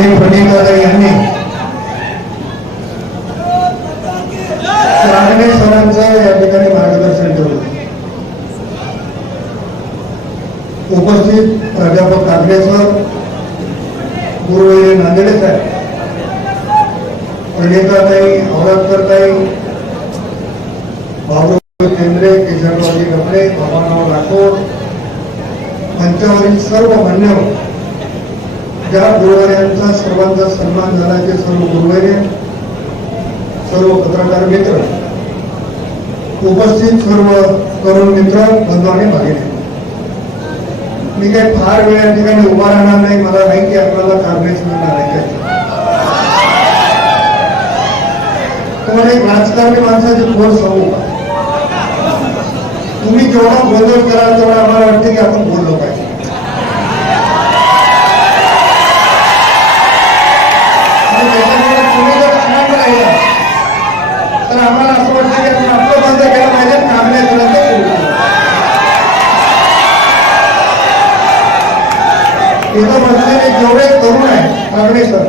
आणि फडणवीस यांनी. राणे सरांचं या ठिकाणी मार्गदर्शन ठेवलं उपस्थित प्राध्यापक काकडे सर गुरुवारी नांदेडे साहेब प्रणिताताई औरतकरताई बाबू केंद्रे केशरबाजी कपडे बाबाराव राठोड मंचावरील सर्व मान्यवर त्या गुरुवार्यांचा सर्वांचा सन्मान झाला ते सर्व गुरुवारे सर्व पत्रकार मित्र उपस्थित सर्व तरुण मित्र बंधू आणि भगिनी मी काही फार वेळ या ठिकाणी उभा राहणार नाही मला माहिती की आपल्याला कारणेच मिळणार नाही तुम्हाला एक राजकारणी माणसाचे थोड सांगू तुम्ही जेवढा गोंधळ कराल तेवढा आम्हाला वाटते की आपण बोललो पाहिजे आणि त्याच्यामुळे तुम्ही जर शांत राहिला तर आम्हाला असं वाटतं की आपण आपलं बंद केलं पाहिजे आणि कामल्या करायचं सुरू केलं तिथं बसलेले जेवढे तरुण आहेत कागडे सर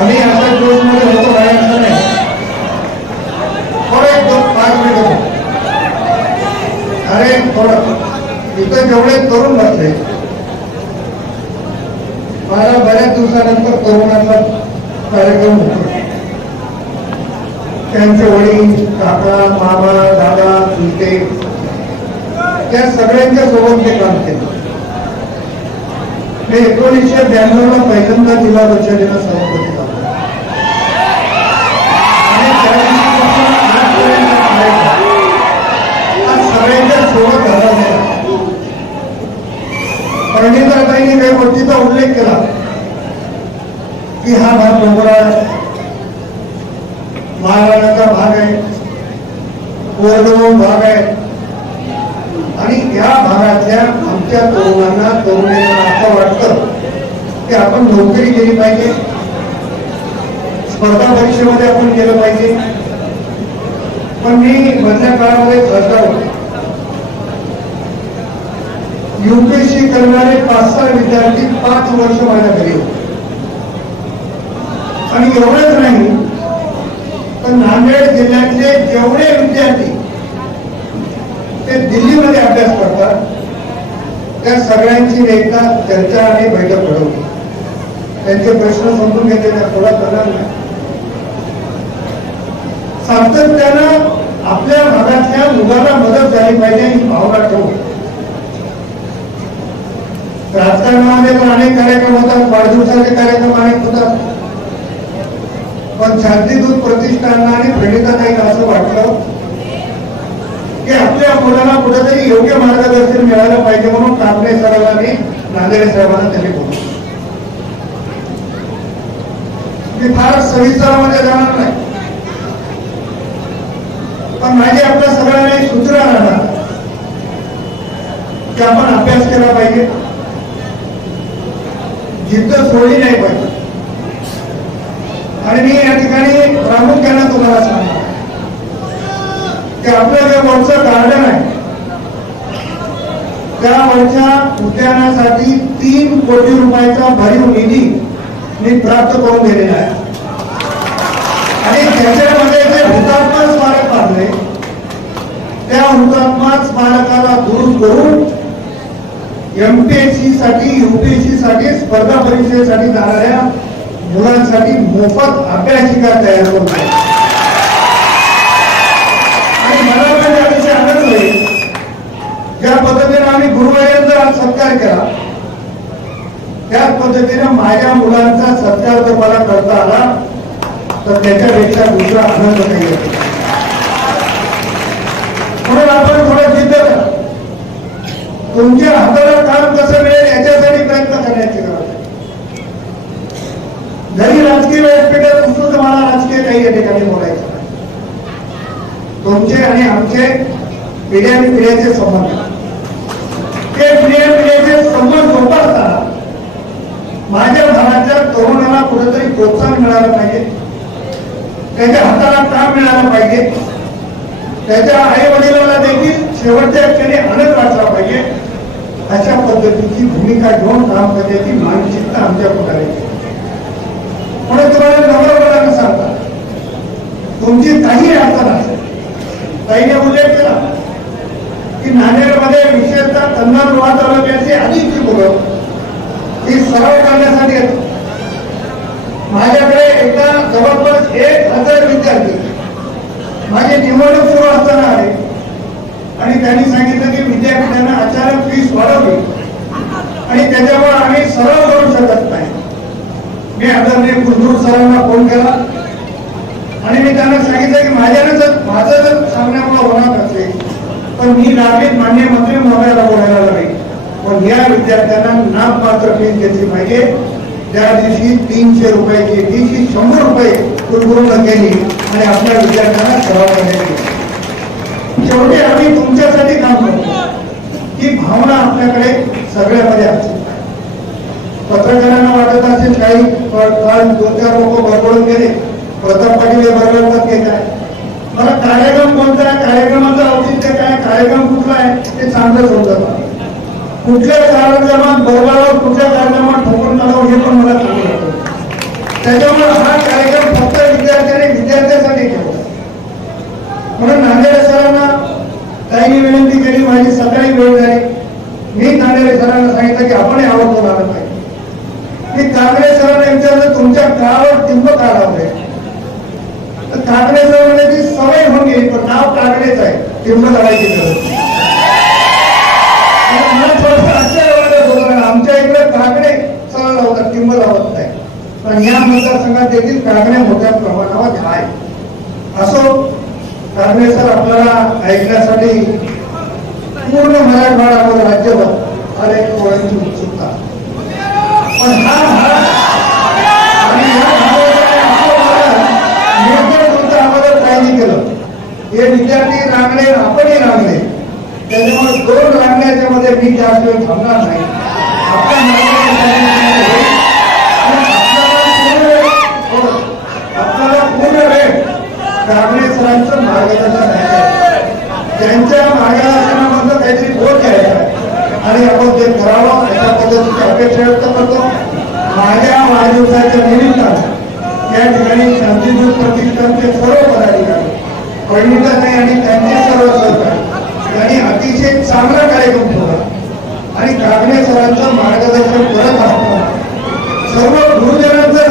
आम्ही अशा मध्ये होतो बाहेर नाही. थोडं एक दोन पाच मिनिट अरे थोडं. इथं जेवढे तरुण बसले मला बऱ्याच दिवसानंतर तरुणांचा कार्यक्रम होतो. त्यांचे वडील काका मामा दादा चुलते त्या सगळ्यांच्या सोबत ते काम केलं. मी एकोणीसशे ब्याण्णवला पहिल्यांदा जिल्हा परिषदेला सभापती झालो. आणि सगळ्यांच्या सोबत झाला प्रणिताताईंनी काही गोष्टीचा उल्लेख केला. की हा भाग डोंगराळ महाराणाचा भाग आहे. कोरडवाहू भाग आहे. आणि या भागातल्या आमच्या तरुणांना तरुण आपण नोकरी केली पाहिजे. स्पर्धा परीक्षेमध्ये आपण केलं पाहिजे. पण मी मधल्या काळामध्ये खासदार होतो युपीएससी करणारे पाच सहा विद्यार्थी पाच वर्ष माझ्या घरी होते. आणि एवढंच नाही तर नांदेड जिल्ह्यातले जेवढे विद्यार्थी ते दिल्लीमध्ये अभ्यास करतात त्या सगळ्यांची एकदा चर्चा आणि बैठक घडवली. त्यांचे प्रश्न समजून घेते त्या थोडा करणार नाही. सातत्यानं आपल्या भागातल्या मुलांना मदत झाली पाहिजे ही भावना ठेवू राजकारणामध्ये पण अनेक कार्यक्रम होतात वाढदिवसाचे कार्यक्रम अनेक होतात. पण शांती दूत प्रतिष्ठानला आणि काही असं वाटलं की आपल्या मुलांना कुठेतरी योग्य मार्गदर्शन मिळालं पाहिजे म्हणून कापणे सरांनी आणि नांदेडे साहेबांना त्यांनी बोलू मी फार सविस्तरामध्ये जाणार नाही. पण माझी आपल्या सगळ्यांना एक सूत्र राहणार. की आपण अभ्यास केला पाहिजे. जिद्द सोडली नाही पाहिजे. आणि मी या ठिकाणी प्रामुख्यानं तुम्हाला सांगणार. की आपलं जे वरचं गार्डन आहे त्या वरच्या उद्यानासाठी तीन कोटी रुपयाचा भरीव निधी मी प्राप्त करून दिलेला आहे. आणि त्याच्यामध्ये जे हुतात्मा स्मारक बांधले त्या हुतात्मा स्मारकाला दुरुस्त करून एमपीएससी साठी युपीएससी साठी स्पर्धा परीक्षेसाठी जाणाऱ्या मुलांसाठी मोफत अभ्यासिका तयार करून आणि मला पण याविषयी आनंद होईल. ज्या पद्धतीने आम्ही गुरुवार्यांचा सत्कार केला त्याच पद्धतीनं माझ्या मुलांचा सत्कार जर मला करता आला तर त्याच्यापेक्षा दुसरा आनंद नाही येतो म्हणून आपण थोडं जिद्द करा. तुमच्या हाताला काम कसं मिळेल याच्यासाठी प्रयत्न करण्याची गरज आहे जरी राजकीय व्यासपीठात असतो तर मला राजकीय काही या ठिकाणी बोलायचं नाही. तुमचे आणि आमचे पिढ्या पिढ्याचे संबंध. ते पिढ्या पिढ्याचे संबंध जोपासतात माझ्या भागाच्या तरुणाला कुठेतरी प्रोत्साहन मिळालं पाहिजे. त्याच्या हाताला काम मिळाला पाहिजे. त्याच्या आई वडिलांना देखील शेवटच्या क्षणी आनंद वाटला पाहिजे. अशा पद्धतीची भूमिका घेऊन काम करण्याची मानसिकता आमच्या पुढारी म्हणून तुम्हाला नम्रपणाने सांगता तुमची काही अडचण असेल ताईने उल्लेख केला की नांदेडमध्ये विशेषतः कन्नड तालुक्याची अनेकची मुलं ही करण्यासाठी येतो. माझ्याकडे एकदा जवळपास एक हजार विद्यार्थी माझी निवडणूक सुरू असताना आले. आणि त्यांनी सांगितलं की विद्यापीठानं अचानक फीस वाढवली. आणि त्याच्यामुळे आम्ही सराव करू शकत नाही. मी आदरणीय कुलगुरू सरांना फोन केला. आणि मी त्यांना सांगितलं की माझ्यानं जर माझं जर सांगण्यामुळे होणार नसेल तर मी नागरिक मान्य मंत्री महोदयाला बोलायला लागेल. पण या विद्यार्थ्यांना नाममात्र फीस घेतली पाहिजे. त्या दिवशी तीनशे रुपयाची फीस शंभर रुपये कुलगुरूला गेली आणि आपल्या विद्यार्थ्यांना सेवा करण्यात गेली शेवटी आम्ही तुमच्यासाठी काम करतो. ही भावना आपल्याकडे सगळ्यामध्ये असते. पत्रकारांना वाटत असेल काही पण काल दोन चार लोक बरबडून गेले. प्रताप पाटील हे बरबडतात की काय मला कार्यक्रम कोणता आहे? कार्यक्रमाचं औचित्य काय? कार्यक्रम कुठला आहे? ते चांगलं समजत कुठल्या कार्यक्रमात बरोबर कुठल्या कार्यक्रमात ठोकून काढावं हे पण मला चांगलं वाटतं त्याच्यामुळे हा कार्यक्रम फक्त विद्यार्थ्याने विद्यार्थ्यासाठी ठेवला म्हणून नांदेड सरांना काही विनंती केली माझी सकाळी वेळ झाली. मी नांदेड सरांना सांगितलं की आपण यावर आलं पाहिजे. मी काकडे सरांना विचारलं तुमच्या काळावर टिंब काढावं तर काकडे सर म्हणजे ती सवय होऊन गेली पण नाव काकडेच आहे. टिंब लावायची गरज पण या मतदारसंघात देखील काकडे मोठ्या प्रमाणावर आहे असो काकडे सर आपल्याला ऐकण्यासाठी पूर्ण मराठवाडा राज्यभर अनेक पोळ्यांची उत्सुकता. पण हा भाग आणि या भागामध्ये असं काही केलं हे विद्यार्थी रांगणे आपणही रांगणे. त्याच्यामुळे दोन रांगण्याच्या मध्ये मी जास्त वेळ थांबणार नाही. आपण सरांचं मार्गदर्शन आहे त्यांच्या मार्गदर्शनामधलं काहीतरी बोध घ्यायचा आणि आपण ते करावं अशा पद्धतीची अपेक्षा व्यक्त करतो माझ्या वाढदिवसाच्या निमित्तानं या ठिकाणी शांतीदूत प्रतिष्ठानचे सर्व पदाधिकारी पंडितांनी आणि त्यांचे सर्व सरकार यांनी अतिशय चांगला कार्यक्रम ठेवला. आणि कागणे सरांचं मार्गदर्शन करत असताना सर्व गुरुजनांचा